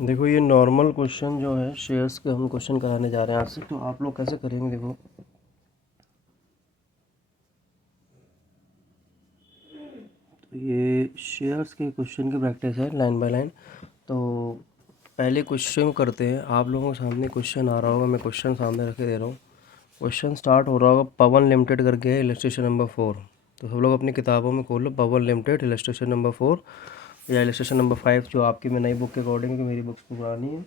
देखो ये normal question जो है शेयर्स के हम क्वेश्चन कराने जा रहे हैं आज से। तो आप लोग कैसे करेंगे, देखो तो ये शेयर्स के क्वेश्चन की प्रैक्टिस है लाइन बाय लाइन। तो पहले क्वेश्चन करते हैं। आप लोगों के सामने क्वेश्चन आ रहा होगा, मैं क्वेश्चन सामने रखे दे रहा हूँ। क्वेश्चन स्टार्ट हो रहा होगा पवन लिमिटेड करके है, इलस्ट्रेशन नंबर 4। तो सब लोग अपनी किताबों में खोल लो पवन लिमिटेड इलस्ट्रेशन नंबर 4 या इलस्ट्रेशन नंबर 5, जो आपकी मैं नई बुक के अकॉर्डिंग, क्योंकि मेरी बुक्स पुरानी है।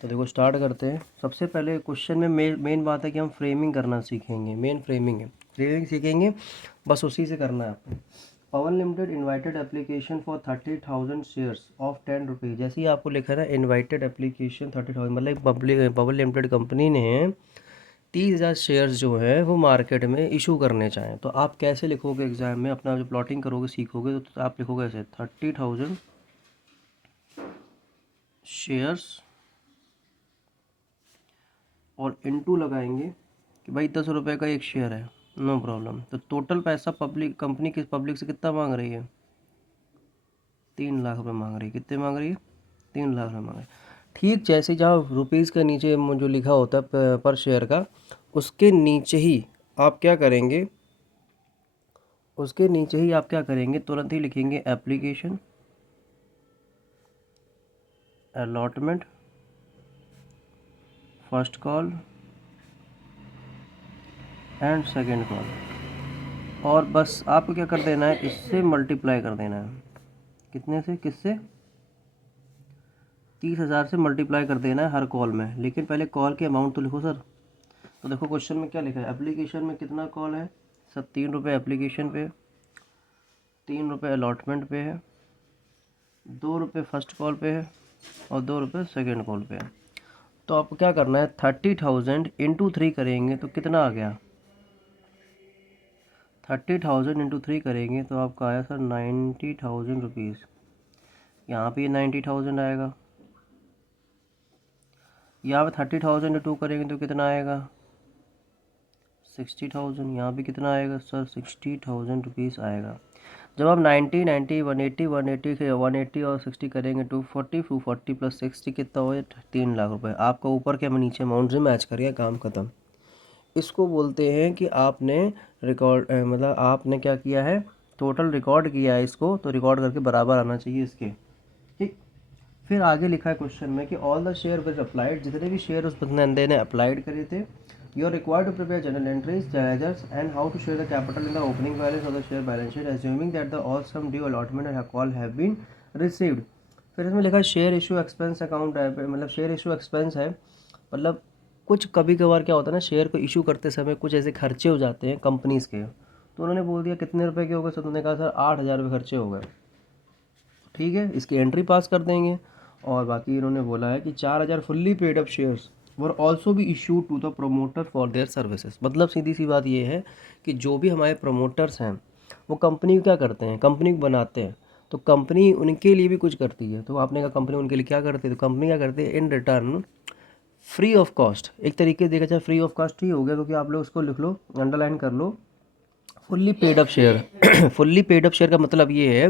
तो देखो स्टार्ट करते हैं। सबसे पहले क्वेश्चन में मेन बात है कि हम फ्रेमिंग करना सीखेंगे। मेन फ्रेमिंग है, फ्रेमिंग सीखेंगे, बस उसी से करना है आपको। Pawan limited invited application for 30,000 shares of 10 rupees. जैसे ही आपको लिखा है ना इनवाइटेड एप्लीकेशन 30,000, मतलब पवन लिमिटेड कंपनी ने 30,000 शेयर्स जो है वो मार्केट में इशू करने चाहें। तो आप कैसे लिखोगे एग्जाम में, अपना जो प्लॉटिंग करोगे सीखोगे, तो आप लिखोगे ऐसे 30,000 शेयर्स और इनटू लगाएंगे कि भाई 10 रुपये का एक शेयर है, नो प्रॉब्लम। तो टोटल पैसा पब्लिक कंपनी किस पब्लिक से कितना मांग रही है, 3 लाख रुपये मांग रही है। कितने मांग रही है, 3 लाख रुपये मांग रही है। ठीक जैसे जहाँ रुपीज़ के नीचे जो लिखा होता है पर शेयर का, उसके नीचे ही आप क्या करेंगे, उसके नीचे ही आप क्या करेंगे, तुरंत ही लिखेंगे application allotment first call and second call. और बस आपको क्या कर देना है, इससे मल्टीप्लाई कर देना है। कितने से, किससे, 30,000 से मल्टीप्लाई कर देना है हर कॉल में। लेकिन पहले कॉल के अमाउंट तो लिखो सर। तो देखो क्वेश्चन में क्या लिखा है, एप्लीकेशन में कितना कॉल है सर, 3 रुपये एप्लीकेशन पे, 3 रुपये अलॉटमेंट पे है, 2 रुपये फर्स्ट कॉल पे है और 2 रुपये सेकेंड कॉल पे है। तो आपको क्या करना है, 30,000 इंटू 3 करेंगे तो कितना आ गया, 30,000 इंटू 3 करेंगे तो आपका आया सर 90,000 रुपीज़। यहाँ पे 90,000 आएगा, यहाँ पे 30,000 इंटू 2 करेंगे तो कितना आएगा, 60,000। यहाँ पे कितना आएगा सर, 60,000 रुपीज़ आएगा। जब आप 90 90 180 180 के 180 और 60 करेंगे 240 240 प्लस 60 कितना हो, 3 लाख रुपए। आपका ऊपर के नीचे अमाउंट से मैच करिए, काम खत्म। इसको बोलते हैं कि आपने रिकॉर्ड मतलब आपने क्या किया है, टोटल रिकॉर्ड किया है इसको, तो रिकॉर्ड करके बराबर आना चाहिए इसके। ठीक, फिर आगे लिखा है क्वेश्चन में कि all the share which applied, जितने भी शेयर उस बंदे ने अप्लाइड करे थे, you are required to prepare general entries ledgers and how to share the capital in the opening balance of the share balance sheet assuming that the all sum due allotment and call have been received. फिर इसमें लिखा है share issue expense account है, मतलब share issue expense है, मतलब कुछ कभी कभार क्या होता है ना, शेयर को इशू करते समय कुछ ऐसे खर्चे हो जाते हैं कंपनीज़ के। तो उन्होंने बोल दिया कितने रुपए के हो गए सर, उन्होंने कहा सर 8,000 रुपये खर्चे हो गए। ठीक है, इसकी एंट्री पास कर देंगे। और बाकी इन्होंने बोला है कि 4,000 fully paid up shares were also भी issue to the promoter for their services. मतलब सीधी सी बात ये है कि जो भी हमारे प्रोमोटर्स हैं वो कंपनी को क्या करते हैं, कंपनी को बनाते हैं, तो कंपनी उनके लिए भी कुछ करती है। तो आपने कहा कंपनी उनके लिए क्या करती है, तो कंपनी क्या करती है, in return free of cost, एक तरीके से देखा जाए फ्री ऑफ कॉस्ट ही हो गया, क्योंकि आप लोग उसको लिख लो, अंडरलाइन कर लो, fully paid up share. Fully paid up share का मतलब ये है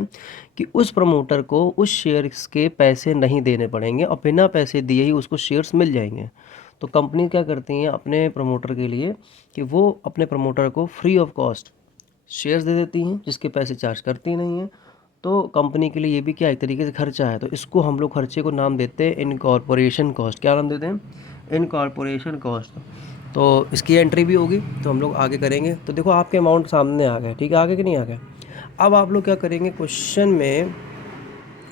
कि उस प्रमोटर को उस शेयर्स के पैसे नहीं देने पड़ेंगे और बिना पैसे दिए ही उसको शेयर्स मिल जाएंगे। तो कंपनी क्या करती हैं अपने प्रमोटर के लिए कि वो अपने प्रमोटर को फ्री ऑफ कॉस्ट शेयर्स दे देती हैं, जिसके पैसे चार्ज करती नहीं हैं। तो कंपनी के लिए ये भी क्या एक तरीके से खर्चा है। तो इसको हम लोग खर्चे को नाम देते हैं इनकॉर्पोरेशन कॉस्ट। क्या नाम देते हैं, इनकॉर्पोरेशन कॉस्ट। तो इसकी एंट्री भी होगी, तो हम लोग आगे करेंगे। तो देखो आपके अमाउंट सामने आ गए, ठीक है, आगे कि नहीं आ गए। अब आप लोग क्या करेंगे क्वेश्चन में,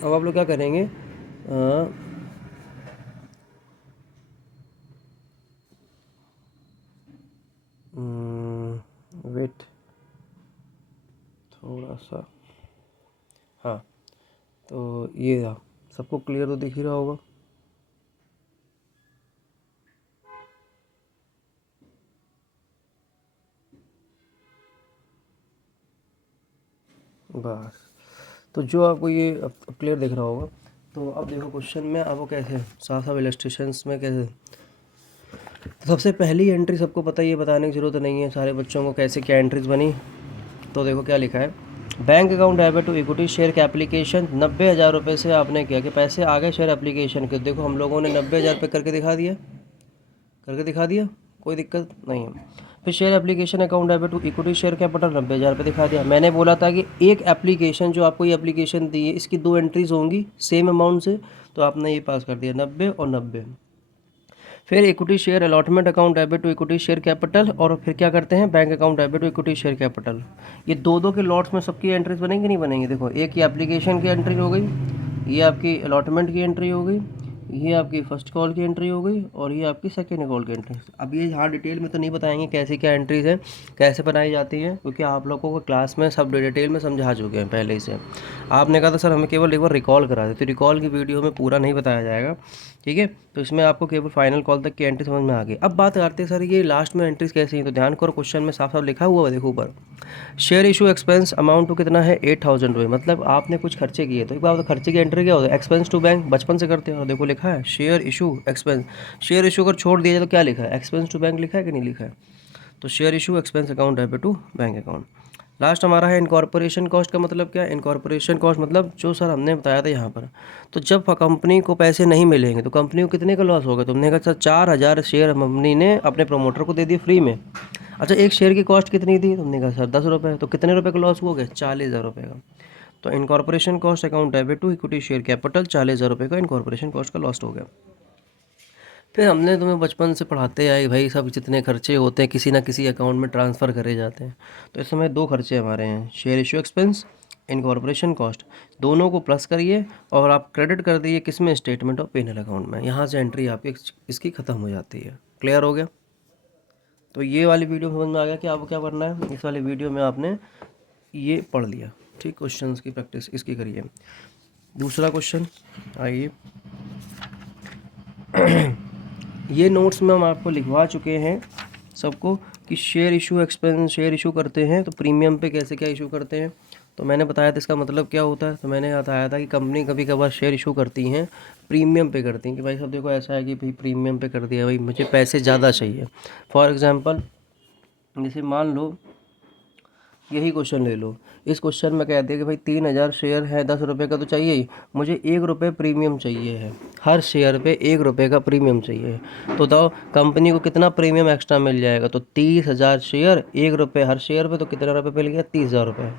अब आप लोग क्या करेंगे, वेट थोड़ा सा, हाँ, तो ये था, सबको क्लियर तो दिख ही रहा होगा। बस, तो जो आपको ये अब क्लियर दिख रहा होगा। तो अब देखो क्वेश्चन में अब वो कैसे साफ साफ इलस्ट्रेशंस में कैसे। तो सबसे पहली एंट्री सबको पता ही है, बताने की ज़रूरत नहीं है सारे बच्चों को कैसे क्या एंट्रीज बनी। तो देखो क्या लिखा है, bank account debit to equity share के एप्लीकेशन 90,000 रुपये से आपने किया कि पैसे आ गए शेयर एप्लीकेशन के। देखो हम लोगों ने 90,000 रुपये करके दिखा दिया, कोई दिक्कत नहीं है। फिर share application account debit to equity share capital 90,000 रुपये दिखा दिया। मैंने बोला था कि एक एप्लीकेशन जो आपको ये एप्लीकेशन दी है इसकी 2 एंट्रीज होंगी सेम अमाउंट से, तो आपने ये पास कर दिया 90 और 90। फिर equity share allotment account debit to equity share capital, और फिर क्या करते हैं bank account debit to equity share capital. ये दो दो के लॉट्स में सबकी एंट्रीज बनेंगी नहीं बनेंगी। देखो एक ये एप्लीकेशन की एंट्री हो गई, ये आपकी अलॉटमेंट की एंट्री हो गई, ये आपकी फर्स्ट कॉल की एंट्री हो गई, और ये आपकी सेकेंड कॉल की एंट्री। अब ये यहाँ डिटेल में तो नहीं बताएंगे कैसी क्या एंट्रीज है, कैसे बनाई जाती है, क्योंकि आप लोगों को क्लास में सब डिटेल में समझा चुके हैं पहले ही से। आपने कहा था सर हमें केवल एक बार रिकॉल करा दे, तो रिकॉल की वीडियो में पूरा नहीं बताया जाएगा, ठीक है। तो इसमें आपको केवल फाइनल कॉल तक की एंट्री समझ में आ गई। अब बात करते हैं सर ये लास्ट में एंट्रीज कैसी हैं, तो ध्यान करो क्वेश्चन में साफ साफ लिखा हुआ है, देखो ऊपर शेयर इशू एक्सपेंस अमाउंट टू कितना है 8,000 रुपये। मतलब आपने कुछ खर्चे किए, तो एक बार खर्चे की एंट्री क्या होता है, एक्सपेंस टू बैंक बचपन से करते हो, देखो लिखा है share issue expense. Share issue अगर छोड़ दिया जाए तो क्या लिखा है, एक्सपेंस टू बैंक लिखा है कि नहीं लिखा है। तो share issue expense account debit to bank account. Last हमारा है इनकॉर्पोरेशन कॉस्ट का मतलब क्या है, इनकॉर्पोरेशन कॉस्ट मतलब जो सर हमने बताया था यहाँ पर। तो जब कंपनी को पैसे नहीं मिलेंगे तो कंपनी को कितने का लॉस होगा, तुमने कहा सर 4,000 शेयर कंपनी ने अपने प्रोमोटर को दे दिए फ्री में। अच्छा एक शेयर की कॉस्ट कितनी थी, तुमने कहा सर 10 रुपये, तो कितने रुपये का लॉस हो गया, 40,000 रुपये का। तो incorporation cost account debit to equity share capital 40,000 रुपये का इनकॉर्पोरेशन कॉस्ट का लॉस हो गया। फिर हमने तुम्हें बचपन से पढ़ाते आए भाई सब जितने खर्चे होते हैं किसी ना किसी अकाउंट में ट्रांसफ़र करे जाते हैं। तो इस समय 2 खर्चे हमारे हैं, share issue expense, incorporation cost. दोनों को प्लस करिए और आप क्रेडिट कर दिए किसमें, स्टेटमेंट ऑफ पेनल अकाउंट में। यहाँ से एंट्री आपकी इसकी ख़त्म हो जाती है। क्लियर हो गया। तो ये वाली वीडियो समझ में आ गया कि आपको क्या करना है। इस वाली वीडियो में आपने ये पढ़ लिया, ठीक। क्वेश्चंस की प्रैक्टिस इसकी करिए। दूसरा क्वेश्चन आइए। ये नोट्स में हम आपको लिखवा चुके हैं सबको कि share issue expense, share issue करते हैं तो प्रीमियम पे कैसे क्या इशू करते हैं। तो मैंने बताया था इसका मतलब क्या होता है। तो मैंने बताया था कि कंपनी कभी कभार शेयर इशू करती हैं प्रीमियम पे करती हैं, कि भाई सब देखो ऐसा है कि भाई प्रीमियम पे कर दिया, भाई मुझे पैसे ज़्यादा चाहिए। फॉर एग्ज़ाम्पल जैसे मान लो यही क्वेश्चन ले लो, इस क्वेश्चन में कहते हैं कि भाई 3,000 शेयर है, 10 रुपये का तो चाहिए ही, मुझे 1 रुपये प्रीमियम चाहिए है, हर शेयर पे 1 रुपये का प्रीमियम चाहिए। तो बताओ कंपनी को कितना प्रीमियम एक्स्ट्रा मिल जाएगा, तो 30,000 शेयर 1 रुपये हर शेयर पे, तो कितना रुपये मिल गया, 30,000 रुपये।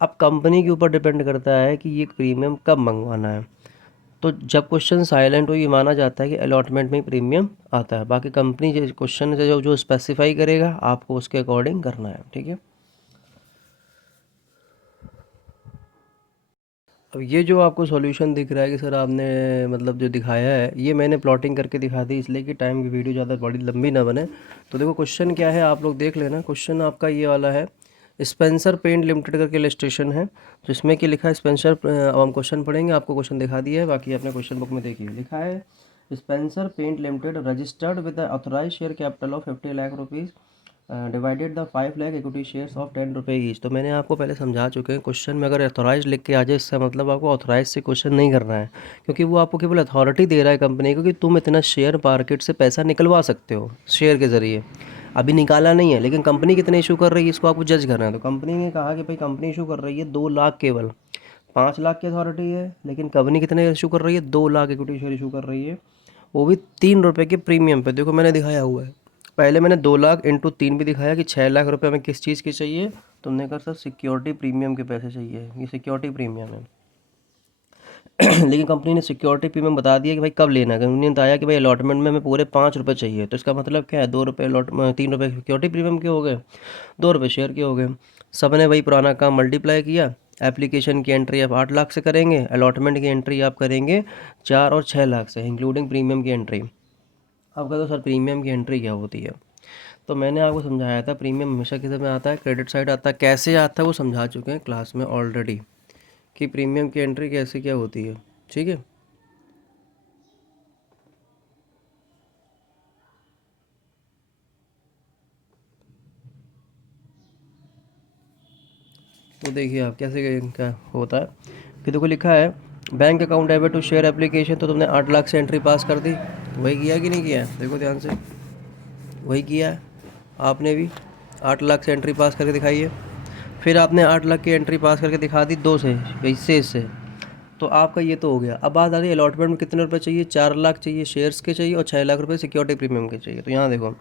अब कंपनी के ऊपर डिपेंड करता है कि ये प्रीमियम कब मंगवाना है। तो जब क्वेश्चन साइलेंट हो ये माना जाता है कि अलॉटमेंट में प्रीमियम आता है। बाकी कंपनी जो क्वेश्चन से जो स्पेसिफाई करेगा आपको उसके अकॉर्डिंग करना है, ठीक है। अब ये जो आपको सॉल्यूशन दिख रहा है कि सर आपने मतलब जो दिखाया है ये मैंने प्लॉटिंग करके दिखा दी, इसलिए कि टाइम की वीडियो ज़्यादा बड़ी लंबी ना बने। तो देखो क्वेश्चन क्या है आप लोग देख लेना। क्वेश्चन आपका ये वाला है, स्पेंसर पेंट लिमिटेड करके रजिस्ट्रेशन है, तो इसमें क्या लिखा है स्पेंसर। अब हम क्वेश्चन पढ़ेंगे, आपको क्वेश्चन दिखा दिया है, बाकी अपने क्वेश्चन बुक में देखिए लिखा है Spencer Paint Limited registered with the authorise share capital of 50 lakh rupees divided the 5 lakh equity shares of 10 रुपये ईच। तो मैंने आपको पहले समझा चुके हैं क्वेश्चन में अगर अथॉराइज लिख के आ जाए इसका मतलब आपको ऑथराइज से क्वेश्चन नहीं करना है, क्योंकि वो आपको केवल अथॉरिटी दे रहा है कंपनी को कि तुम इतना शेयर मार्केट से पैसा निकलवा सकते हो शेयर के ज़रिए। अभी निकाला नहीं है लेकिन कंपनी कितने इशू कर रही है इसको आपको जज करना है। तो कंपनी ने कहा कि भाई कंपनी इशू कर रही है 2 लाख, केवल 5 लाख की अथॉरिटी है, लेकिन कंपनी कितने इशू कर रही है 2 लाख इक्विटी शेयर इशू कर रही है, वो भी 3 रुपये के प्रीमियम पे। देखो मैंने दिखाया हुआ है, पहले मैंने 2 लाख इंटू 3 भी दिखाया कि 6 लाख रुपए हमें किस चीज़ की चाहिए। तुमने कहा सर सिक्योरिटी प्रीमियम के पैसे चाहिए, ये सिक्योरिटी प्रीमियम है। लेकिन कंपनी ने सिक्योरिटी प्रीमियम बता दिया कि भाई कब लेना है। कंपनी ने बताया कि भाई अलॉटमेंट में हमें पूरे 5 रुपये चाहिए, तो इसका मतलब क्या है 2 रुपये 3 रुपये सिक्योरिटी प्रीमियम के हो गए, 2 रुपये शेयर के हो गए। सब ने वही पुराना काम मल्टीप्लाई किया। एप्लीकेशन की एंट्री आप 8 लाख से करेंगे, अलॉटमेंट की एंट्री आप करेंगे 4 और 6 लाख से, इंक्लूडिंग प्रीमियम की एंट्री। अब कहते हो सर प्रीमियम की एंट्री क्या होती है। तो मैंने आपको समझाया था प्रीमियम हमेशा किस में आता है, क्रेडिट साइड आता है। कैसे आता है वो समझा चुके हैं क्लास में ऑलरेडी कि प्रीमियम की एंट्री कैसे क्या होती है, ठीक है। तो देखिए आप कैसे क्या होता है। फिर देखो लिखा है bank account debit to share application, तो तुमने 8 लाख से एंट्री पास कर दी, वही किया कि नहीं किया है, देखो ध्यान से वही किया है आपने भी, 8 लाख से एंट्री पास करके दिखाइए। फिर आपने 8 लाख की एंट्री पास करके दिखा दी 2 से से तो आपका ये तो हो गया। अब बात आ रही है अलॉटमेंट में कितने रुपए चाहिए, 4 लाख चाहिए शेयर्स के चाहिए और 6 लाख रुपए सिक्योरिटी प्रीमियम के चाहिए। तो यहाँ देखो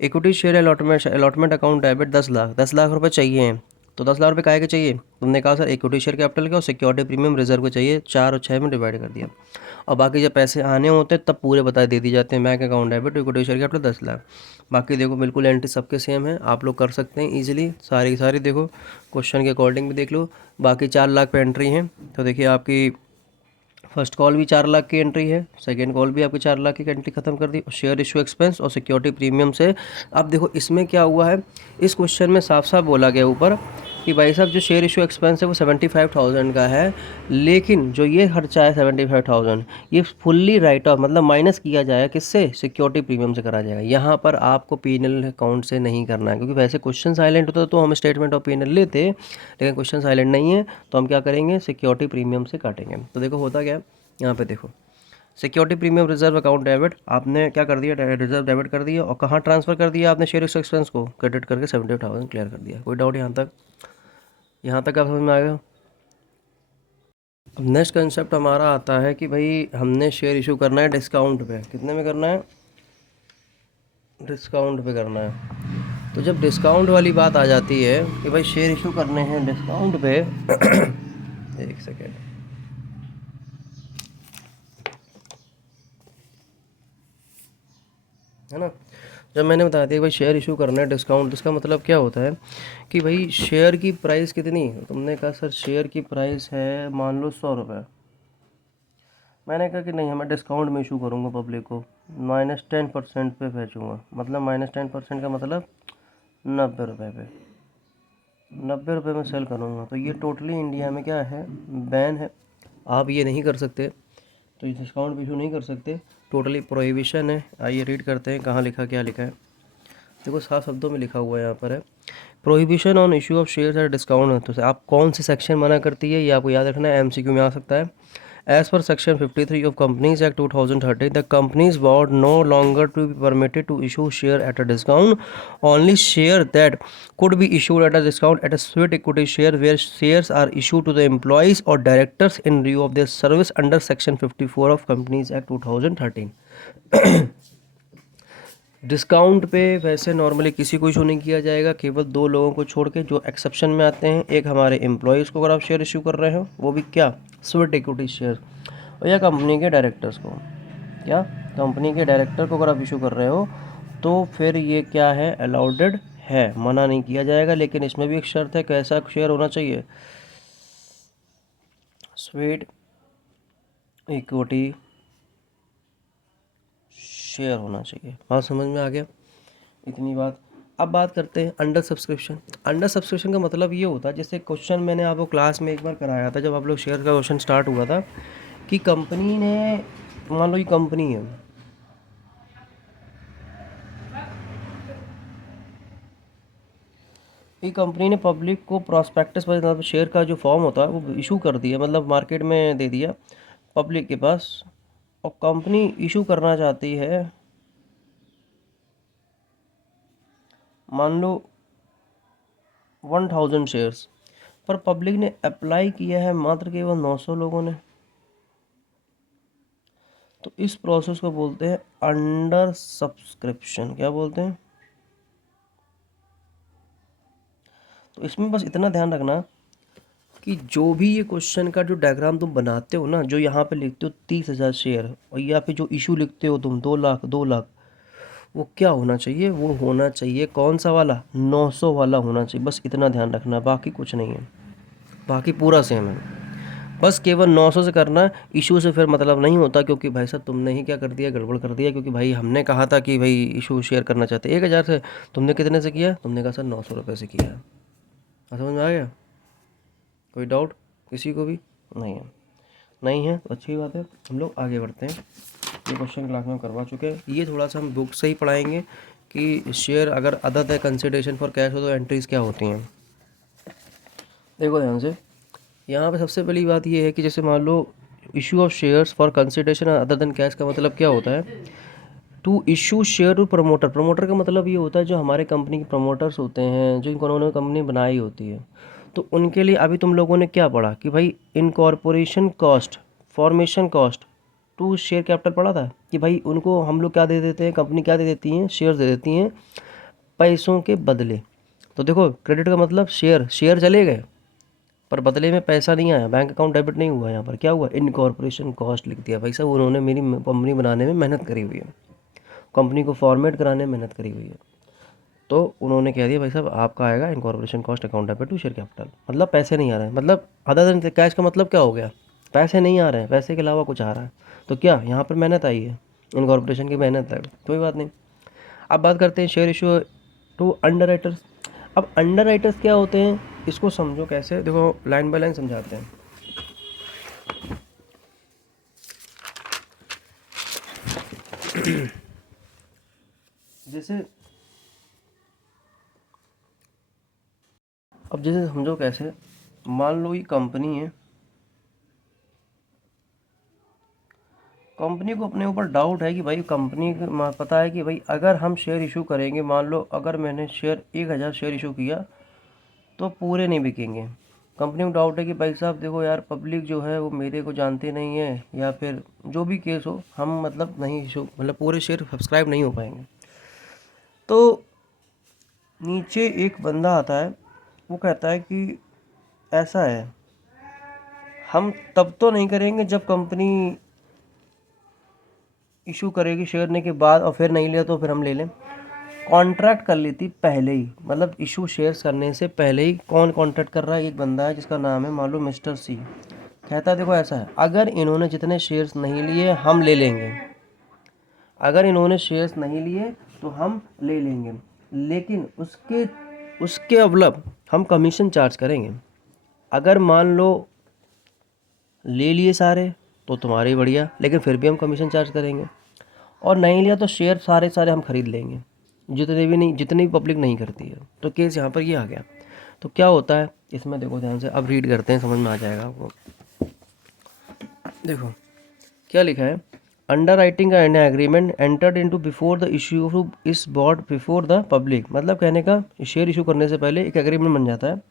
equity share allotment account debit 10 lakh रुपए चाहिए हैं। तो 10 लाख रुपए काहे के चाहिए, तुमने कहा सर इक्विटी शेयर कैपिटल के और सिक्योरिटी प्रीमियम रिजर्व के चाहिए, 4 और 6 में डिवाइड कर दिया। और बाकी जब पैसे आने होते हैं तब पूरे बता दे दिए जाते हैं, bank account debit equity share capital 10 lakh. बाकी देखो बिल्कुल एंट्री सबके सेम है, आप लोग कर सकते हैं ईजिली सारी की सारी। देखो क्वेश्चन के अकॉर्डिंग भी देख लो, बाकी 4 लाख पे एंट्री है। तो देखिए आपकी फर्स्ट कॉल भी 4 लाख की एंट्री है, सेकंड कॉल भी आपकी 4 लाख की एंट्री खत्म कर दी, और शेयर इशू एक्सपेंस और सिक्योरिटी प्रीमियम से। अब देखो इसमें क्या हुआ है, इस क्वेश्चन में साफ साफ बोला गया ऊपर कि भाई साहब जो शेयर इशू एक्सपेंस है वो 75,000 का है, लेकिन जो ये खर्चा है 75,000 ये फुल्ली राइट ऑफ मतलब माइनस किया जाएगा किससे, सिक्योरिटी प्रीमियम से करा जाएगा। यहाँ पर आपको पीएनएल अकाउंट से नहीं करना है, क्योंकि वैसे क्वेश्चन साइलेंट होता तो हम स्टेटमेंट ऑफ पीएनएल लेते, लेकिन क्वेश्चन साइलेंट नहीं है तो हम क्या करेंगे, सिक्योरिटी प्रीमियम से काटेंगे। तो देखो होता क्या है, यहाँ पे देखो security premium reserve account debit आपने क्या कर दिया, रिजर्व डेबिट कर दिया, और कहाँ ट्रांसफ़र कर दिया आपने, शेयर एक्सपेंस को क्रेडिट करके 75,000 क्लियर कर दिया। कोई डाउट यहाँ तक, यहाँ तक आप समझ में आएगा। अब नेक्स्ट कंसेप्ट हमारा आता है कि भाई हमने शेयर इशू करना है डिस्काउंट पे, कितने में करना है, डिस्काउंट पे करना है। तो जब डिस्काउंट वाली बात आ जाती है कि भाई शेयर इशू करने हैं डिस्काउंट पे एक सेकेंड, है ना। जब मैंने बताया था कि भाई शेयर इशू करना है डिस्काउंट, इसका मतलब क्या होता है कि भाई शेयर की प्राइस कितनी, तुमने कहा सर शेयर की प्राइस है मान लो 100 रुपये। मैंने कहा कि नहीं हमें डिस्काउंट में इशू करूँगा पब्लिक को, -10% पे बेचूँगा, मतलब -10% का मतलब 90 रुपये पे, 90 रुपये में सेल करूँगा। तो ये टोटली इंडिया में क्या है, बैन है, आप ये नहीं कर सकते, तो ये डिस्काउंट इशू नहीं कर सकते, टोटली प्रोहिबिशन है। आइए रीड करते हैं कहाँ लिखा, क्या लिखा है। देखो साफ शब्दों में लिखा हुआ है यहाँ पर है, prohibition on issue of shares at discount. तो आप कौन सी सेक्शन मना करती है ये आपको याद रखना है, एमसीक्यू में आ सकता है। एज पर section 53 of companies act 2013 the companies board no longer to be permitted to issue share at a discount, only share that could be issued at a discount at a sweet equity share where shares are issued to the employees or directors in lieu of their service under section 54 of companies act 2013। Discount पे वैसे normally किसी को issue नहीं किया जाएगा, केवल 2 लोगों को छोड़ के जो एक्सेप्शन में आते हैं, एक हमारे एम्प्लॉयज़ को अगर आप शेयर इशू कर रहे हो, वो भी क्या, स्वीट इक्विटी शेयर, और या कंपनी के डायरेक्टर्स को, क्या कंपनी के डायरेक्टर को अगर आप इशू कर रहे हो तो फिर ये क्या है, अलाउडेड है, मना नहीं किया जाएगा। लेकिन इसमें भी एक शर्त है, कैसा शेयर होना चाहिए, स्वीट इक्विटी शेयर होना चाहिए। बात समझ में आ गया, इतनी बात। अब बात करते हैं अंडर सब्सक्रिप्शन। अंडर सब्सक्रिप्शन का मतलब ये होता है, जैसे क्वेश्चन मैंने आपको क्लास में एक बार कराया था जब आप लोग शेयर का क्वेश्चन स्टार्ट हुआ था, कि कंपनी ने, मान लो ये कंपनी है, ये कंपनी ने पब्लिक को प्रॉस्पेक्टस पर शेयर का जो फॉर्म होता है वो इशू कर दिया, मतलब मार्केट में दे दिया पब्लिक के पास, और कंपनी इशू करना चाहती है मान लो 1000 शेयर्स, पर पब्लिक ने अप्लाई किया है मात्र केवल 900 लोगों ने। तो इस प्रोसेस को बोलते हैं अंडर सब्सक्रिप्शन। क्या बोलते हैं, तो इसमें बस इतना ध्यान रखना कि जो भी ये क्वेश्चन का जो डायग्राम तुम बनाते हो ना, जो यहाँ पे लिखते हो 30,000 शेयर, और यहाँ पे जो इशू लिखते हो तुम 2 लाख, वो क्या होना चाहिए, वो होना चाहिए कौन सा वाला, 900 वाला होना चाहिए। बस इतना ध्यान रखना, बाकी कुछ नहीं है, बाकी पूरा सेम है। बस केवल 900 से करना, इशू से फिर मतलब नहीं होता, क्योंकि भाई साहब तुमने ही क्या कर दिया, गड़बड़ कर दिया। क्योंकि भाई हमने कहा था कि भाई इशू शेयर करना चाहते 1000 से, तुमने कितने से किया, तुमने कहा सर 900 रुपये से किया। समझ में आ गया, कोई डाउट किसी को भी नहीं है, नहीं है तो अच्छी बात है, हम लोग आगे बढ़ते हैं। ये क्वेश्चन क्लास में हम करवा चुके हैं, ये थोड़ा सा हम बुक से ही पढ़ाएंगे कि शेयर अगर other the consideration for cash हो तो एंट्रीज क्या होती हैं। देखो ध्यान से, यहाँ पे सबसे पहली बात ये है कि जैसे मान लो issue of shares for consideration other than cash का मतलब क्या होता है, to issue share to promoter. Promoter का मतलब ये होता है जो हमारे कंपनी के प्रमोटर्स होते हैं, जो इन्होंने कंपनी बनाई होती है, तो उनके लिए अभी तुम लोगों ने क्या पढ़ा कि भाई incorporation cost, formation cost to share capital पढ़ा था कि भाई उनको हम लोग क्या दे देते हैं, कंपनी क्या दे देती हैं, शेयर दे देती हैं पैसों के बदले। तो देखो क्रेडिट का मतलब शेयर चले गए पर बदले में पैसा नहीं आया, बैंक अकाउंट डेबिट नहीं हुआ। यहाँ पर क्या हुआ, इनकॉर्पोरेशन कॉस्ट लिख दिया। भाई साहब उन्होंने मेरी कंपनी बनाने में मेहनत करी हुई है, कंपनी को फॉर्मेट कराने में मेहनत करी हुई है, तो उन्होंने कह दिया भाई साहब आपका आएगा incorporation cost account debit to share capital. मतलब पैसे नहीं आ रहे हैं, मतलब अदर देन कैश का मतलब क्या हो गया, पैसे नहीं आ रहे हैं, पैसे के अलावा कुछ आ रहा है। तो क्या यहाँ पर मेहनत आई है, इनकॉर्पोरेशन की मेहनत है, कोई बात नहीं। अब बात करते हैं share issue to underwriters. अब अंडर राइटर्स क्या होते हैं, इसको समझो कैसे, देखो लाइन बाय लाइन समझाते हैं। जैसे अब जैसे समझो कैसे, मान लो ये कंपनी है, कंपनी को अपने ऊपर डाउट है कि भाई कंपनी को पता है कि भाई अगर हम शेयर इशू करेंगे, मान लो अगर मैंने शेयर 1000 शेयर इशू किया तो पूरे नहीं बिकेंगे। कंपनी को डाउट है कि भाई साहब देखो यार पब्लिक जो है वो मेरे को जानती नहीं है, या फिर जो भी केस हो, हम मतलब नहीं इशू, मतलब पूरे शेयर सब्सक्राइब नहीं हो पाएंगे। तो नीचे एक बंदा आता है, वो कहता है कि ऐसा है, हम तब तो नहीं करेंगे जब कंपनी इशू करेगी शेयर लेने के बाद, और फिर नहीं लिया तो फिर हम ले लें। कॉन्ट्रैक्ट कर ली थी पहले ही, मतलब इशू शेयर्स करने से पहले ही कौन कॉन्ट्रैक्ट कर रहा है, एक बंदा है जिसका नाम है मान लो मिस्टर सी। कहता है देखो ऐसा है, अगर इन्होंने जितने शेयर्स नहीं लिए हम ले लेंगे, अगर इन्होंने शेयर्स नहीं लिए तो हम ले लेंगे, लेकिन उसके उसके अवलब हम कमीशन चार्ज करेंगे। अगर मान लो ले लिए सारे तो तुम्हारे ही बढ़िया, लेकिन फिर भी हम कमीशन चार्ज करेंगे, और नहीं लिया तो शेयर सारे सारे हम खरीद लेंगे, जितनी भी पब्लिक नहीं करती है। तो केस यहाँ पर ये आ गया। तो क्या होता है इसमें, देखो ध्यान से, अब रीड करते हैं, समझ में आ जाएगा आपको। देखो क्या लिखा है, अंडर राइटिंग का an agreement entered into before the issue is bought before the public. मतलब कहने का शेयर इशू करने से पहले एक एग्रीमेंट बन जाता है।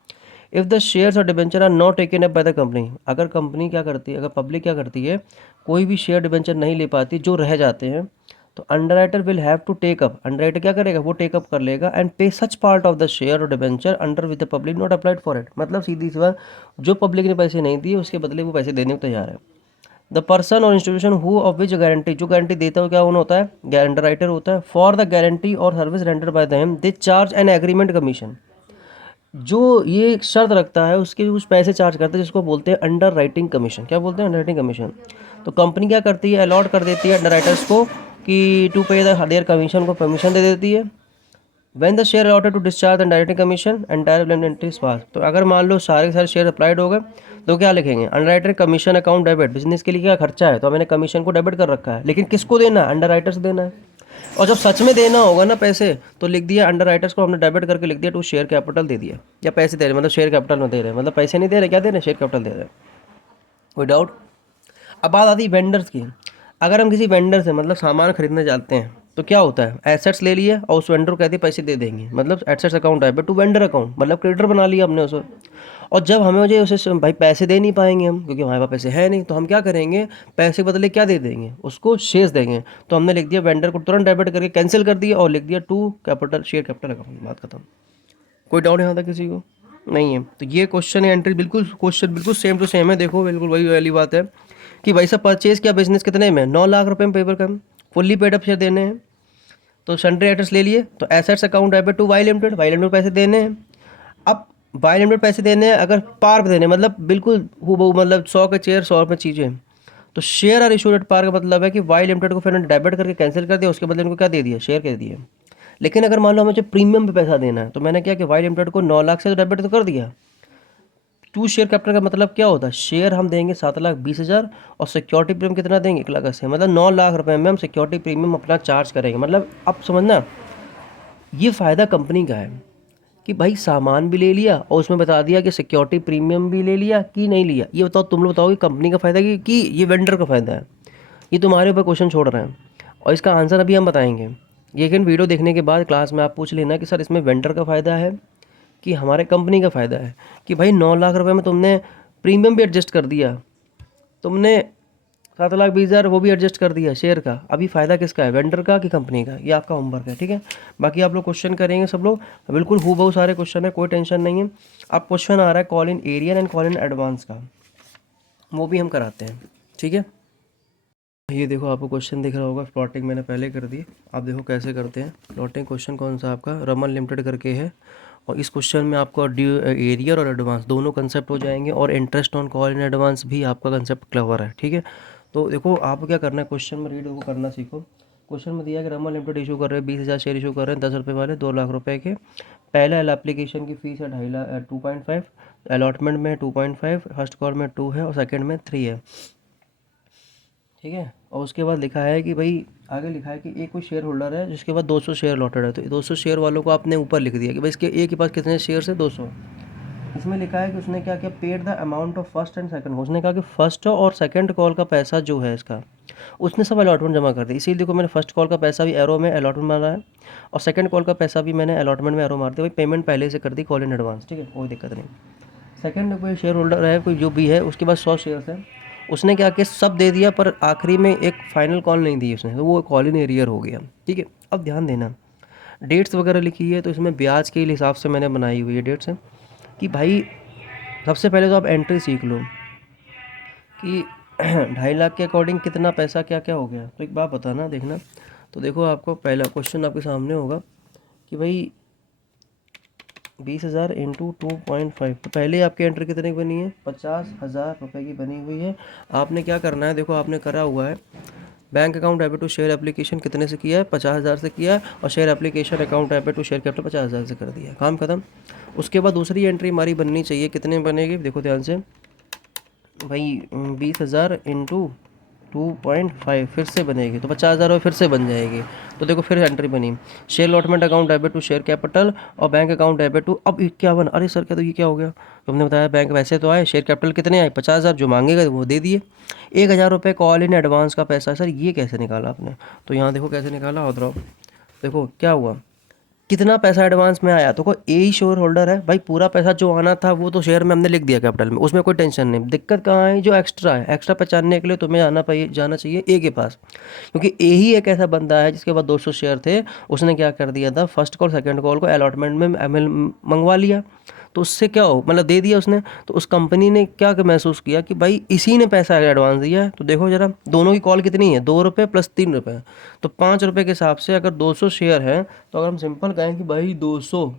इफ़ द शेयर्स और debenture are not taken up by the company, अगर कंपनी क्या करती है, अगर पब्लिक क्या करती है, कोई भी शेयर डिबेंचर नहीं ले पाती, जो रह जाते हैं, तो underwriter will have to take up, underwriter क्या करेगा, वो टेक अप कर लेगा, and pay such part of the share और debenture under with the public not applied for it. मतलब सीधी सी बात, जो पब्लिक ने पैसे नहीं दिए उसके बदले वो पैसे देने को तैयार है। द पर्सन और institution who of which guarantee, जो गारंटी देता है क्या उन्हें होता है, अंडरराइटर होता है। फॉर द गारंटी और service render bye them they charge an agreement commission, जो ये एक शर्त रखता है उसके कुछ पैसे चार्ज करते हैं, जिसको बोलते हैं अंडर राइटिंग कमीशन। क्या बोलते हैं, अंडर राइटिंग कमीशन। तो कंपनी क्या करती है, अलॉट कर देती है अंडर राइटर्स को कि टू पे देयर कमीशन, को परमिशन दे देती है। When the share allotted to discharge the directing commission entire entries pass. तो अगर मान लो सारे के सारे शेयर अप्लाइड हो गए तो क्या लिखेंगे, under writer commission account debit, business के लिए क्या खर्चा है तो मैंने कमीशन को डेबिट कर रखा है, लेकिन किसको देना है, अंडर राइटर्स देना है। और जब सच में देना होगा ना पैसे, तो लिख दिया अंडर राइटर्स को हमने डेबिट करके लिख दिया टू शेयर कैपिटल दे दिया, या पैसे दे रहे मतलब शेयर कैपिटल में दे रहे हैं, मतलब पैसे नहीं दे रहे, क्या दे रहे हैं, शेयर कैपिटल दे रहे हैं। कोई डाउट। अब बात आती है वेंडर्स की। अगर हम किसी वेंडर से मतलब सामान खरीदने जाते हैं तो क्या होता है, एसेट्स ले लिए और उस वेंडर को कहते हैं पैसे दे देंगे, मतलब एसेट्स अकाउंट है टू वेंडर अकाउंट, मतलब क्रेडिटर बना लिया हमने उसे। और जब हमें मुझे उसे भाई पैसे दे नहीं पाएंगे हम, क्योंकि हमारे पास पैसे है नहीं, तो हम क्या करेंगे, पैसे के बदले क्या दे देंगे, उसको शेयर्स देंगे। तो हमने लिख दिया वेंडर को तुरंत डेबिट करके कैंसिल कर दिया और लिख दिया to capital share capital account, बात खत्म। कोई डाउट यहाँ तक किसी को नहीं है। तो ये क्वेश्चन है एंट्री, बिल्कुल क्वेश्चन बिल्कुल सेम टू सेम है। देखो बिल्कुल वही वाली बात है कि भाई साहब परचेज किया बिजनेस कितने में, 9 लाख रुपए में पेपर कम, फुल्ली पेड अप शेयर देने हैं, तो सन्ड्री एसेट्स ले लिए, तो assets account debit to Y limited, Y limited पैसे देने हैं। अब वाई लिमिटेड पैसे देने हैं, अगर पार पे देने मतलब बिल्कुल हूबहू, मतलब 100 के चेयर 100 रुपये चीज़ें, तो share are issued at par का मतलब है कि वाई लिमिटेड को फिर डेबिट करके कैंसिल कर दिया, उसके बदले उनको क्या दे दिया, शेयर कह दिए। लेकिन अगर मान लो मुझे प्रीमियम पे पैसा देना है, तो मैंने क्या कि वाई लिमिटेड को 9 लाख से डेबिट तो कर दिया। टू शेयर कैपिटल का मतलब क्या होता है, शेयर हम देंगे 7,20,000 और सिक्योरिटी प्रीमियम कितना देंगे, 1,80,000, मतलब 9 लाख रुपए में हम सिक्योरिटी प्रीमियम अपना चार्ज करेंगे। मतलब अब समझना, ये फ़ायदा कंपनी का है कि भाई सामान भी ले लिया और उसमें बता दिया कि सिक्योरिटी प्रीमियम भी ले लिया कि नहीं लिया। ये बताओ, तुम लोग बताओ कि कंपनी का फ़ायदा कि ये वेंडर का फ़ायदा है। ये तुम्हारे ऊपर क्वेश्चन छोड़ रहे हैं और इसका आंसर अभी हम बताएंगे। लेकिन वीडियो देखने के बाद क्लास में आप पूछ लेना कि सर इसमें वेंडर का फ़ायदा है कि हमारे कंपनी का फ़ायदा है कि भाई 9 लाख रुपए में तुमने प्रीमियम भी एडजस्ट कर दिया, तुमने 7,20,000 वो भी एडजस्ट कर दिया शेयर का, अभी फ़ायदा किसका है, वेंडर का कि कंपनी का? ये आपका होमवर्क है, ठीक है। बाकी आप लोग क्वेश्चन करेंगे सब लोग, बिल्कुल हूबहू सारे क्वेश्चन है, कोई टेंशन नहीं है। अब क्वेश्चन आ रहा है call in arrear and call in advance का, वो भी हम कराते हैं, ठीक है। ये देखो आपको क्वेश्चन दिख रहा होगा, प्लॉटिंग मैंने पहले कर दी। आप देखो कैसे करते हैं प्लॉटिंग। क्वेश्चन कौन सा आपका, रमन लिमिटेड करके है, और इस क्वेश्चन में आपको एरियर और एडवांस दोनों कंसेप्ट हो जाएंगे, और interest on call in advance भी आपका कंसेप्ट कवर है, ठीक है। तो देखो आपको क्या करना है, क्वेश्चन में रीड वो करना सीखो। क्वेश्चन में दिया है कि रमन लिमिटेड इशू कर रहे हैं 20,000 शेयर इशू कर रहे हैं 10 रुपये वाले 2 लाख रुपए के। पहला एप्लीकेशन की फ़ीस है 2.5 2.5, अलॉटमेंट में 2.5, फर्स्ट कॉल में 2 है और सेकेंड में 3 है, ठीक है। और उसके बाद लिखा है कि भाई आगे लिखा है कि एक कोई शेयर होल्डर है जिसके पास 200 शेयर लॉटेड है, तो 200 शेयर वालों को आपने ऊपर लिख दिया कि भाई इसके एक के पास कितने शेयर है, 200। इसमें लिखा है कि उसने क्या किया, paid the amount of first and second. उसने कहा कि फर्स्ट और सेकंड कॉल का पैसा जो है इसका, उसने सब अलॉटमेंट जमा कर दी। इसीलिए देखो मैंने फर्स्ट कॉल का पैसा भी एरो में अलॉटमेंट मारा है, और सेकंड कॉल का पैसा भी मैंने अलॉटमेंट में एरो मार दिया। भाई पेमेंट पहले से कर दी कॉल इन एडवांस, ठीक है, कोई दिक्कत नहीं। सेकंड कोई शेयर होल्डर है, कोई जो भी है, उसके पास 100 शेयर्स है, उसने क्या किया, सब दे दिया, पर आखिरी में एक फाइनल कॉल नहीं दी उसने, तो वो कॉल इन एरियर हो गया, ठीक है। अब ध्यान देना, डेट्स वगैरह लिखी है तो इसमें ब्याज के हिसाब से मैंने बनाई हुई है डेट्स है कि भाई सबसे पहले तो आप एंट्री सीख लो कि 2.5 लाख के अकॉर्डिंग कितना पैसा क्या क्या हो गया। तो एक बात बताना, देखना, तो देखो आपको पहला क्वेश्चन आपके सामने होगा कि भाई 20,000 इंटू 2.5, तो पहले आपकी एंट्री कितने की बनी है, 50,000 रुपये की बनी हुई है। आपने क्या करना है, देखो आपने करा हुआ है bank account debit to share application कितने से किया है, 50,000 से किया है, और share application account debit to share capital 50,000 से कर दिया, काम खत्म। उसके बाद दूसरी एंट्री हमारी बननी चाहिए, कितने में बनेगी, देखो ध्यान से भाई 20,000 इंटू 2.5 फिर से बनेगी, तो 50,000 फिर से बन जाएगी। तो देखो फिर एंट्री बनी, share allotment account debit to share capital और बैंक अकाउंट डेबिट टू, अब 51, अरे सर क्या, तो ये क्या हो गया, तुमने बताया बैंक वैसे तो आए, शेयर कैपिटल कितने आए, 50,000, जो मांगेगा वो दे दिए। 1,000 रुपये कॉल इन एडवांस का पैसा, सर ये कैसे निकाला आपने, तो यहाँ देखो कैसे निकाला, और देखो क्या हुआ, कितना पैसा एडवांस में आया, तो कोई ए ही शेयर होल्डर है भाई, पूरा पैसा जो आना था वो तो शेयर में हमने लिख दिया कैपिटल में, उसमें कोई टेंशन नहीं। दिक्कत कहाँ है, जो एक्स्ट्रा है, एक्स्ट्रा पहचानने के लिए तुम्हें जाना चाहिए ए के पास, क्योंकि ए ही एक ऐसा बंदा है जिसके पास 200 शेयर थे, उसने क्या कर दिया था, फर्स्ट कॉल सेकंड कॉल को अलॉटमेंट में एमएल मंगवा लिया, तो उससे क्या हो, मतलब दे दिया उसने, तो उस कंपनी ने क्या महसूस किया कि भाई इसी ने पैसा एडवांस दिया है। तो देखो जरा दोनों की कॉल कितनी है, 2 रुपये प्लस 3 रुपये, तो 5 रुपये के हिसाब से अगर 200 शेयर है, तो अगर हम सिंपल कहें कि भाई 200,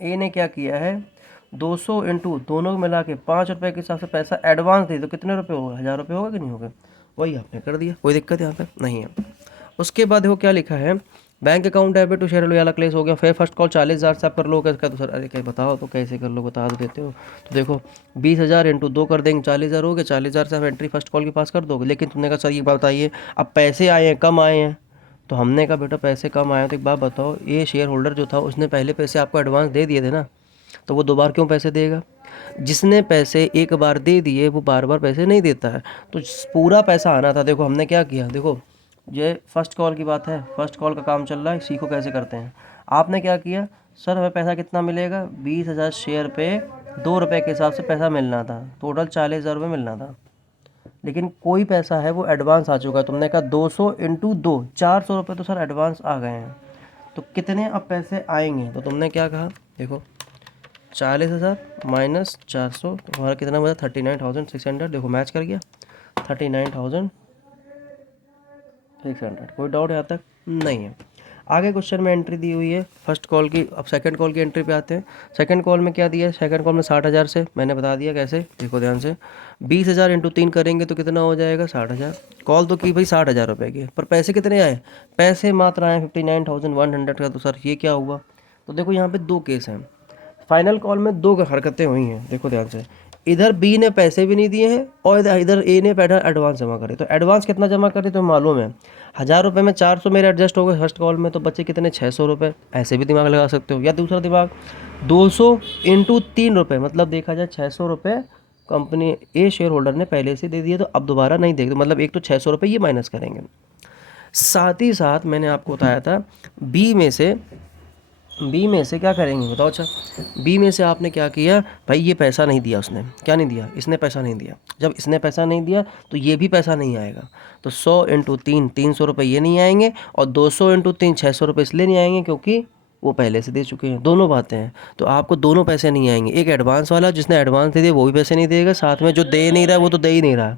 ए ने क्या किया है, 200 इंटू दोनों को मिला के 5 रुपये के हिसाब से पैसा एडवांस दे, तो कितने रुपये होगा, 1,000 रुपये होगा कि नहीं होगा, वही आपने कर दिया, कोई दिक्कत यहाँ पे नहीं है। उसके बाद देखो क्या लिखा है, bank account debit to share वाला क्लेस हो गया, फिर फर्स्ट कॉल 40,000 से आप कर लो, कैसे, तो सर अरे क्या बताओ, तो कैसे कर लो, बता देते हो, तो देखो 20,000 इंटू 2 कर देंगे, 40,000 हो गए, 40,000 से आप एंट्री फर्स्ट कॉल के पास कर दोगे। लेकिन तुमने कहा सर ये बात बताइए, अब पैसे आए हैं कम आए हैं, तो हमने कहा बेटा पैसे कम आए हैं, तो एक बात बताओ, ये शेयर होल्डर जो था उसने पहले पैसे आपको एडवांस दे दिए थे ना, तो वो 2 बार क्यों पैसे देगा, जिसने पैसे एक बार दे दिए वो बार बार पैसे नहीं देता है, तो पूरा पैसा आना था। देखो हमने क्या किया, देखो ये फर्स्ट कॉल की बात है, फर्स्ट कॉल का काम चल रहा है, सीखो कैसे करते हैं। आपने क्या किया, सर हमें पैसा कितना मिलेगा, 20,000 शेयर पे 2 रुपये के हिसाब से पैसा मिलना था, टोटल 40,000 रुपये मिलना था, लेकिन कोई पैसा है वो एडवांस आ चुका है। तुमने कहा 200 इंटू 2, 400 रुपये तो सर एडवांस आ गए हैं, तो कितने अब पैसे आएंगे, तो तुमने क्या कहा, देखो 40,000 माइनस 400, तो हमारा कितना बचा, 39,600, देखो मैच कर गया, 39,600। कोई डाउट यहाँ तक नहीं है। आगे क्वेश्चन में एंट्री दी हुई है फर्स्ट कॉल की। अब सेकंड कॉल की एंट्री पे आते हैं। सेकंड कॉल में क्या दिया है, सेकंड कॉल में 60,000 से, मैंने बता दिया कैसे, देखो ध्यान से, 20,000 इंटू 3 करेंगे तो कितना हो जाएगा, 60,000। कॉल तो की भाई 60,000 रुपये की, पर पैसे कितने आए, पैसे मात्र आए 59,100 का। तो सर ये क्या हुआ, तो देखो यहाँ पे 2 केस हैं, फाइनल कॉल में 2 हरकतें हुई हैं, देखो ध्यान से, इधर बी ने पैसे भी नहीं दिए हैं और इधर ए ने पैसा एडवांस जमा करे। तो एडवांस कितना जमा करे तो मालूम है, 1,000 रुपये में 400 मेरे एडजस्ट हो गए फर्स्ट कॉल में, तो बच्चे कितने, 600 रुपये। ऐसे भी दिमाग लगा सकते हो, या दूसरा दिमाग 200 इंटू 3 रुपये, मतलब देखा जाए 600 रुपये कंपनी ए शेयर होल्डर ने पहले से दे दिए, तो अब दोबारा नहीं देंगे, मतलब एक तो 600 रुपये ये माइनस करेंगे। साथ ही साथ मैंने आपको बताया था बी में से बी में से क्या करेंगे बताओ। अच्छा, बी में से आपने क्या किया भाई, ये पैसा नहीं दिया उसने, क्या नहीं दिया, इसने पैसा नहीं दिया। जब इसने पैसा नहीं दिया तो ये भी पैसा नहीं आएगा। तो 100 इंटू 3 300 रुपये ये नहीं आएंगे, और 200 इंटू 3 600 रुपये इसलिए नहीं आएंगे क्योंकि वो पहले से दे चुके हैं। दोनों बातें हैं, तो आपको दोनों पैसे नहीं आएंगे। एक एडवांस वाला, जिसने एडवांस दे दिया वो भी पैसे नहीं देगा, साथ में जो दे नहीं रहा है वो तो दे ही नहीं रहा।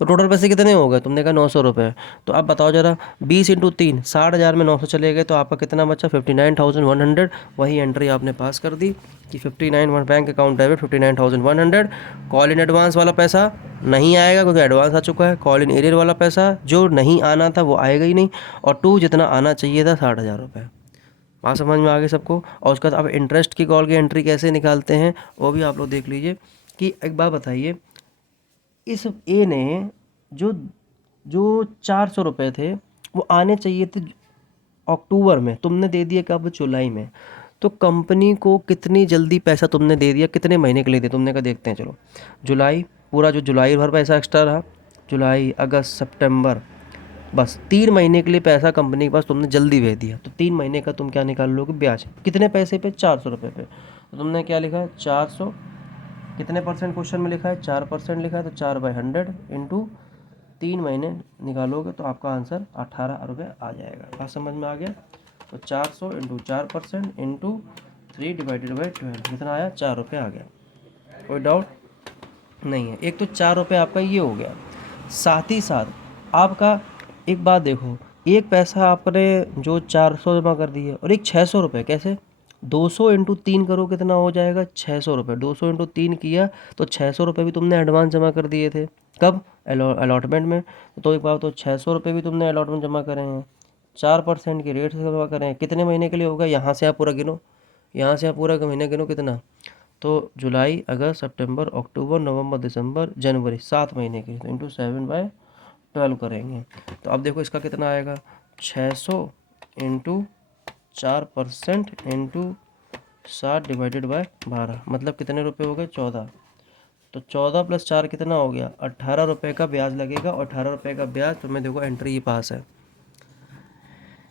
तो टोटल पैसे कितने हो गए, तुमने कहा 900 रुपये। तो आप बताओ जरा, 20 इंटू 3 60,000 में 900 चले गए, तो आपका कितना बचा 59,100। वही एंट्री आपने पास कर दी कि 59 bank account debit 59,100। Call in advance वाला पैसा नहीं आएगा क्योंकि एडवांस आ चुका है। कॉल इन एरियर वाला पैसा जो नहीं आना था वो आएगा ही नहीं। और टू जितना आना चाहिए था 60,000 रुपये। बात समझ में आ गई सबको। और उसके बाद आप इंटरेस्ट की कॉल की एंट्री कैसे निकालते हैं वो भी आप लोग देख लीजिए। कि एक बात बताइए, इस ए ने जो जो 400 रुपये थे वो आने चाहिए थे अक्टूबर में, तुमने दे दिया कब, जुलाई में। तो कंपनी को कितनी जल्दी पैसा तुमने दे दिया, कितने महीने के लिए दिया, तुमने कहा देखते हैं चलो। जुलाई, पूरा जो जुलाई भर पैसा एक्स्ट्रा रहा, जुलाई अगस्त सितंबर, बस 3 महीने के लिए पैसा कंपनी के पास तुमने जल्दी भेज दिया। तो 3 महीने का तुम क्या निकाल लोगे, ब्याज। कितने पैसे पे, 400 रुपये पे। तो तुमने क्या लिखा है 400, कितने परसेंट क्वेश्चन में लिखा है 4% लिखा है, तो 4/100 इंटू 3 महीने निकालोगे तो आपका आंसर 18 रुपये आ जाएगा। बात समझ में आ गया। तो 400 इंटू 4% इंटू 3/12 कितना आया, 4 रुपये आ गया। कोई डाउट नहीं है। एक तो 4 रुपये आपका ये हो गया। साथ ही साथ आपका एक बात देखो, एक पैसा आपने जो 400 जमा कर दिए और एक 600 रुपये, कैसे 200 इंटू 3 करो कितना हो जाएगा 600 रुपये। 200 इंटू 3 किया तो 600 रुपये भी तुमने एडवांस जमा कर दिए थे, कब, अलॉटमेंट में। तो एक बात, तो 600 रुपये भी तुमने अलॉटमेंट जमा करे हैं, 4% के रेट से जमा करें हैं। कितने महीने के लिए होगा, यहाँ से आप पूरा गिनो, यहाँ से आप पूरा महीने गिनो कितना। तो जुलाई अगस्त सितंबर अक्टूबर नवंबर दिसंबर जनवरी, 7 महीने के लिए। तो इंटू 7/12 करेंगे। तो अब देखो इसका कितना आएगा, 600 इंटू 4% इंटू 7/12, मतलब कितने रुपए हो गए 14। तो 14 + 4 कितना हो गया, 18 रुपये का ब्याज लगेगा। और 18 रुपये का ब्याज तुम्हें देखो एंट्री ये पास है।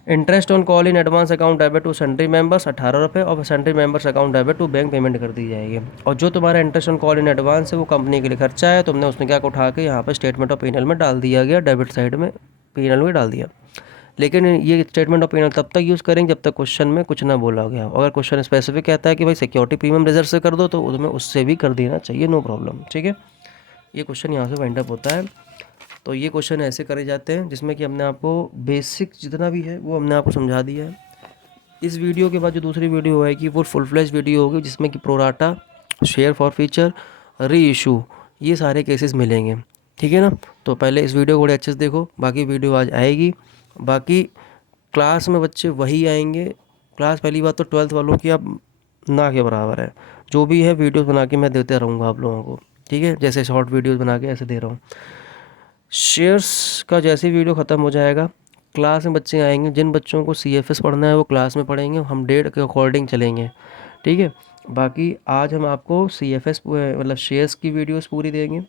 Interest on call in advance account debit to salary members 18 रुपये, और salary members account debit to bank payment कर दी जाएगी। और जो तुम्हारा interest on call in advance है वो कंपनी के लिए खर्चा है, तुमने उसने क्या उठा के यहाँ पर स्टेटमेंट ऑफ P&L में डाल दिया गया, डेबिट साइड में P&L में डाल दिया। लेकिन ये स्टेटमेंट ऑफ P&L तब तक यूज़ करेंगे जब तक क्वेश्चन में कुछ ना बोला गया। अगर क्वेश्चन स्पेसिफिक कहता है कि भाई सिक्योरिटी प्रीमियम रिजर्व से कर दो, तो उसमें उससे भी कर देना चाहिए, नो प्रॉब्लम। ठीक है, ये क्वेश्चन यहाँ से वाइंड अप होता है। तो ये क्वेश्चन ऐसे करे जाते हैं जिसमें कि हमने आपको बेसिक जितना भी है वो हमने आपको समझा दिया है। इस वीडियो के बाद जो दूसरी वीडियो होगी वो फुल फ्लैश वीडियो होगी, जिसमें कि प्रोराटा, शेयर फॉर फीचर, री इशू, ये सारे केसेस मिलेंगे। ठीक है ना। तो पहले इस वीडियो को बड़े अच्छे से देखो, बाकी वीडियो आज आएगी। बाकी क्लास में बच्चे वही आएंगे। क्लास पहली बात तो 12th वालों की अब ना के बराबर है। जो भी है वीडियोस बना के मैं देते रहूँगा आप लोगों को। ठीक है, जैसे शॉर्ट वीडियोस बना के ऐसे दे रहा हूँ। शेयर्स का जैसे वीडियो ख़त्म हो जाएगा, क्लास में बच्चे आएंगे। जिन बच्चों को CFS पढ़ना है वो क्लास में पढ़ेंगे, हम डेट के अकॉर्डिंग चलेंगे। ठीक है। बाकी आज हम आपको CFS मतलब शेयर्स की वीडियोस पूरी देंगे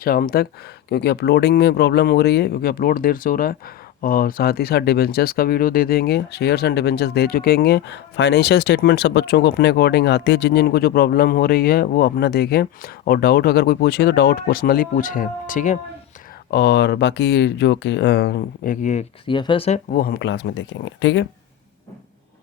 शाम तक, क्योंकि अपलोडिंग में प्रॉब्लम हो रही है, क्योंकि अपलोड देर से हो रहा है। और साथ ही साथ डिबेंचर्स का वीडियो दे देंगे, शेयर्स एंड डिबेंचर्स दे चुकेंगे। फाइनेंशियल स्टेटमेंट सब बच्चों को अपने अकॉर्डिंग आती है। जिन जिन को जो प्रॉब्लम हो रही है वो अपना देखें, और डाउट अगर कोई पूछे तो डाउट पर्सनली पूछें। ठीक है। और बाकी जो कि एक ये CFS है वो हम क्लास में देखेंगे। ठीक है।